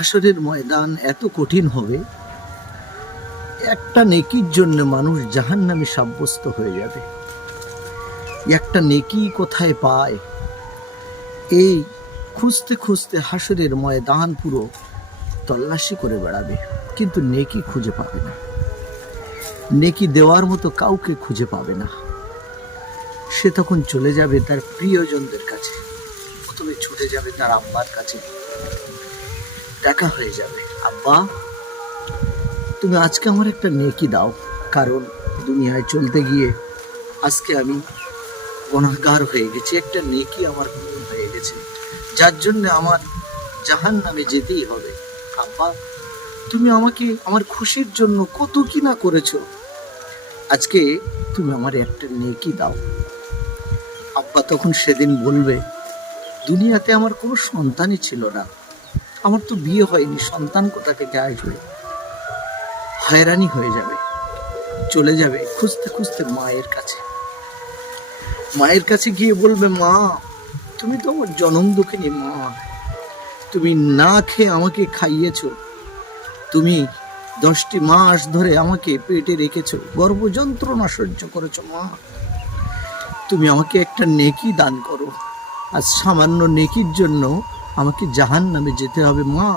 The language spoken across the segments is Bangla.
হাসরের ময়দান এত কঠিন হবে, একটা নেকির জন্য মানুষ জাহান্নামে সাব্যস্ত হয়ে যাবে। একটা নেকি কোথায় পায়, এই খুঁজতে খুঁজতে হাসরের ময়দান পুরো তল্লাশি করে বেড়াবে, কিন্তু নেকি খুঁজে পাবে না। নেকি দেওয়ার মতো কাউকে খুঁজে পাবে না। সে তখন চলে যাবে তার প্রিয়জনদের কাছে। প্রথমে ছুটে যাবে তার আব্বার কাছে, দেখা হয়ে যাবে, আব্বা তুমি আজকে আমার একটা নেকি দাও, কারণ দুনিয়ায় চলতে গিয়ে আজকে আমি গুনাহগার হয়ে গেছি, একটা নেকি আমার কম হয়ে গেছে, যার জন্য আমার জাহান্নামে যেতেই হবে। আব্বা তুমি আমাকে আমার খুশির জন্য কত কি না করেছো, আজকে তুমি আমার একটা নেকি দাও। আব্বা তখন সেদিন বলবে, দুনিয়াতে আমার কোনো সন্তানই ছিল না, আমার তো বিয়ে হয়নি, সন্তান কোথা থেকে আসবে। হয়রানি হয়ে যাবে, চলে যাবে খুঁজতে খুঁজতে মায়ের কাছে। মায়ের কাছে গিয়ে বলবে, মা তুমি তো আমার জনম দুঃখিনী মা, তুমি না খেয়ে আমাকে খাইয়েছো, তুমি 10টি মাস ধরে আমাকে পেটে রেখেছো, গর্ভ যন্ত্রণা সহ্য করেছো মা, তুমি আমাকে একটা নেকি দান করো। আর সামান্য নেকির জন্য আমাকে জাহান্নামে যেতে হবে মা,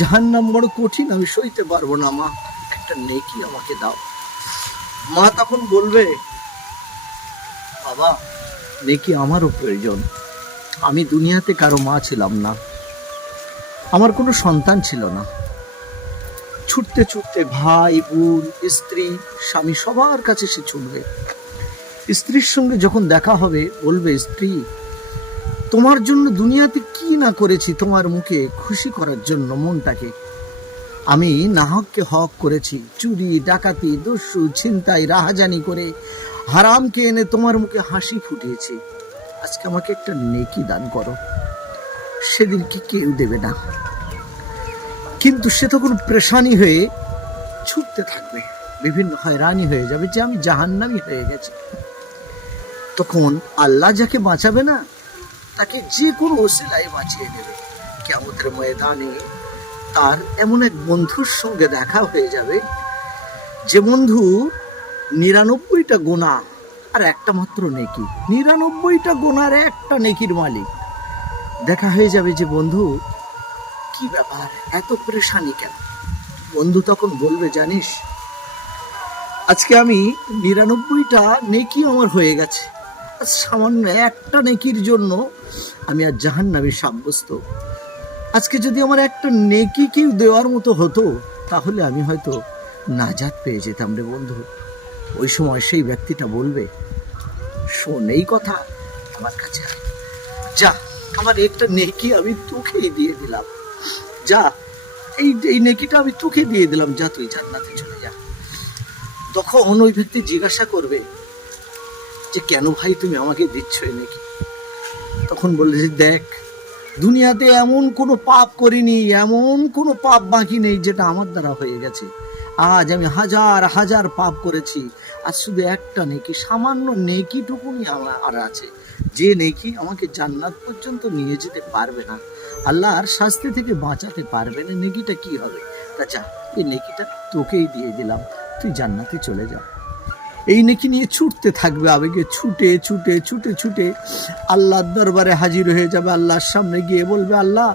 জাহান্নাম বড় কঠিন, আমি সইতে পারবো না মা, একটা নেকি আমাকে দাও। মা তখন বলবে, বাবা নেকি আমারও প্রয়োজন, আমি দুনিয়াতে কারো মা ছিলাম না, আমার কোনো সন্তান ছিল না। ছুটতে ছুটতে ভাই বোন স্ত্রী স্বামী সবার কাছে সে ছুটবে। স্ত্রীর সঙ্গে যখন দেখা হবে বলবে, স্ত্রী তোমার জন্য দুনিয়াতে কি না করেছি, তোমার মুখে খুশি করার জন্য মনটাকে। আমি নাহককে হক করেছি, চুরি ডাকাতি দস্যু ছিনতাই রাহাজানি করে হারামকে এনে তোমার মুখে হাসি ফুটিয়েছি, আজকে আমাকে একটা নেকি দান করো। সেদিন কি কেউ দেবে না, কিন্তু সে তখন পেরেশানি হয়ে ছুটতে থাকবে, বিভিন্ন হয়রানি হয়ে যাবে যে আমি জাহান্নামী হয়ে গেছি। তখন আল্লাহ যাকে বাঁচাবে না, তাকে যে কোনো ওসিলায় বাঁচিয়ে দেবে। কিয়ামতের ময়দানে তার এমন এক বন্ধুর সঙ্গে দেখা হয়ে যাবে, যে বন্ধু 99টা গুনাহ আর একটা মাত্র নেকি, 99টা গুনার একটা নেকির মালিক। দেখা হয়ে যাবে যে বন্ধু কি ব্যাপার, এত পেরেশানি কেন? বন্ধু তখন বলবে, জানিস আজকে আমি 99টা নেকি আমার হয়ে গেছে, সামান্য একটা নেকির জন্য আমি আর জাহান্নামে সাব্যস্ত। আজকে যদি আমার একটা নেকি কেউ দেওয়ার মতো হতো, তাহলে আমি হয়তো নাজাত পেয়ে যেতাম রে বন্ধু। ওই সময় সেই ব্যক্তিটা বলবে, শোন এই কথা, আমার কাছে আয়, যা আমার একটা নেকি আমি তোকেই দিয়ে দিলাম, যা এই নেকিটা আমি তোকে দিয়ে দিলাম, যা তুই জান্নাতে চলে যা। তখন ওই ব্যক্তি জিজ্ঞাসা করবে যে, কেন ভাই তুমি আমাকে দিচ্ছ এই নেকি? তখন বললে যে, দেখ দুনিয়াতে এমন কোনো পাপ করিনি, এমন কোনো পাপ বাকি নেই যেটা আমার দ্বারা হয়ে গেছে। আজ আমি হাজার হাজার পাপ করেছি, আর শুধু একটা নেকি, সামান্য নেকিটুকুনি আমার আছে, যে নেকি আমাকে জান্নাত পর্যন্ত নিয়ে যেতে পারবে না, আল্লাহর শাস্তি থেকে বাঁচাতে পারবে না। নেকিটা কি হবে? তা যা, এই নেকিটা তোকেই দিয়ে দিলাম, তুই জান্নাতে চলে যা। এই নেকি নিয়ে ছুটতে থাকবে, আবেগে ছুটে ছুটে ছুটে ছুটে আল্লাহর দরবারে হাজির হয়ে যাবে। আল্লাহর সামনে গিয়ে বলবে, আল্লাহ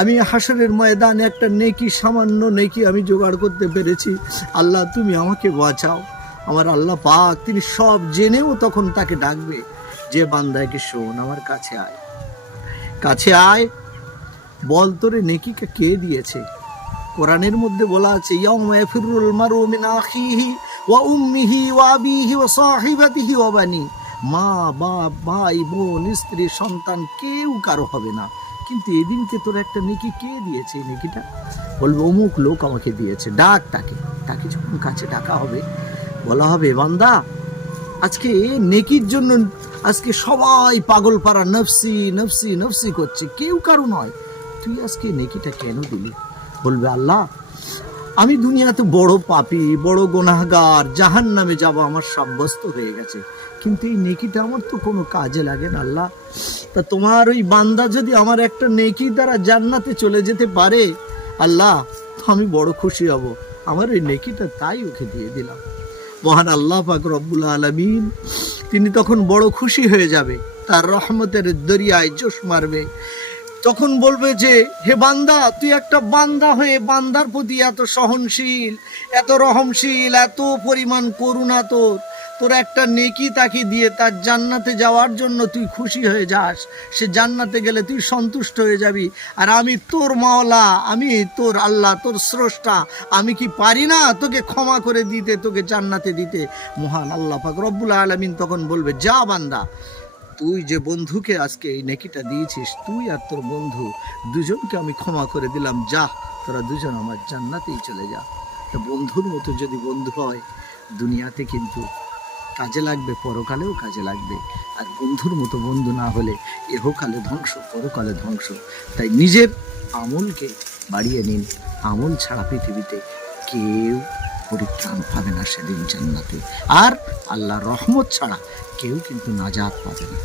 আমি হাসরের ময়দানে একটা নেকি, সামান্য নেকি আমি জোগাড় করতে পেরেছি, আল্লাহ তুমি আমাকে বাঁচাও। আমার আল্লাহ পাক তিনি সব জেনেও তখন তাকে ডাকবে, যে বান্দাকে শোন, আমার কাছে আয়, কাছে আয়, বল তোরে নেকিকে কে দিয়েছে। কোরআনের মধ্যে বলা আছে, ইয়াউমা ইয়াফিরুল মারউ মিন আখিহি ওয়া উম্মিহি ওয়া আবিহি ওয়া সাহিবাতিহি ওয়া বানি। মা বাপ ভাই বোন স্ত্রী সন্তান কেউ কারো হবে না, কিন্তু এদিনকে তোর একটা নেকি কে দিয়েছে? নেকিটা বলবে, অমুক লোক আমাকে দিয়েছে। ডাক তাকে, তাকে যখন কাছে ডাকা হবে, বলা হবে, বান্দা আজকে নেকির জন্য আজকে সবাই পাগল পাড়া নফসি নফসি নফসি করছে, কেউ কারো নয়, তুই আজকে নেকিটা কেন দিলি? বলবে, আল্লাহ আমি দুনিয়াতে বড় পাপী, বড় গুনাহগার, জাহান্নামে যাব আমার সাব্যস্ত হয়ে গেছে, কিন্তু এই নেকিটা আমার তো কোনো কাজে লাগে না আল্লাহ। তা তোমার ওই বান্দা যদি আমার একটা নেকি দ্বারা জান্নাতে চলে যেতে পারে, আল্লাহ আমি বড় খুশি হব, আমার এই নেকিটা তাই ওকে দিয়ে দিলাম। মহান আল্লাহ পাক রব্বুল আলামিন তিনি তখন বড় খুশি হয়ে যাবে, তার রহমতের দরিয়ায় জোশ মারবে। তখন বলবে যে হে বান্দা, তুই একটা বান্দা হয়ে বান্দার প্রতি এত সহনশীল, এত রহমশীল, এত পরিমাণ করুণা তোর একটা নেকি তাকে দিয়ে তার জান্নাতে যাওয়ার জন্য তুই খুশি হয়ে যাস, সে জান্নাতে গেলে তুই সন্তুষ্ট হয়ে যাবি। আর আমি তোর মাওলা, আমি তোর আল্লাহ, তোর স্রষ্টা, আমি কি পারি না তোকে ক্ষমা করে দিতে, তোকে জান্নাতে দিতে? মহান আল্লাহ পাক রব্বুল আলামিন তখন বলবে, যা বান্দা, তুই যে বন্ধুকে আজকে এই নেকিটা দিয়েছিস, তুই আর তোর বন্ধু দুজনকে আমি ক্ষমা করে দিলাম, যা তোরা দুজন আমার জান্নাতেই চলে যা। তা বন্ধুর মতো যদি বন্ধু হয়, দুনিয়াতে কিন্তু কাজে লাগবে, পরকালেও কাজে লাগবে। আর বন্ধুর মতো বন্ধু না হলে এহকালে ধ্বংস, পরকালে ধ্বংস। তাই নিজের আমলকে বাড়িয়ে নিন। আমল ছাড়া পৃথিবীতে কেউ পরিত্রাণ পাবে না সেদিন জান্নাতে, আর আল্লাহর রহমত ছাড়া কেউ কিন্তু নাজাত পাবে না।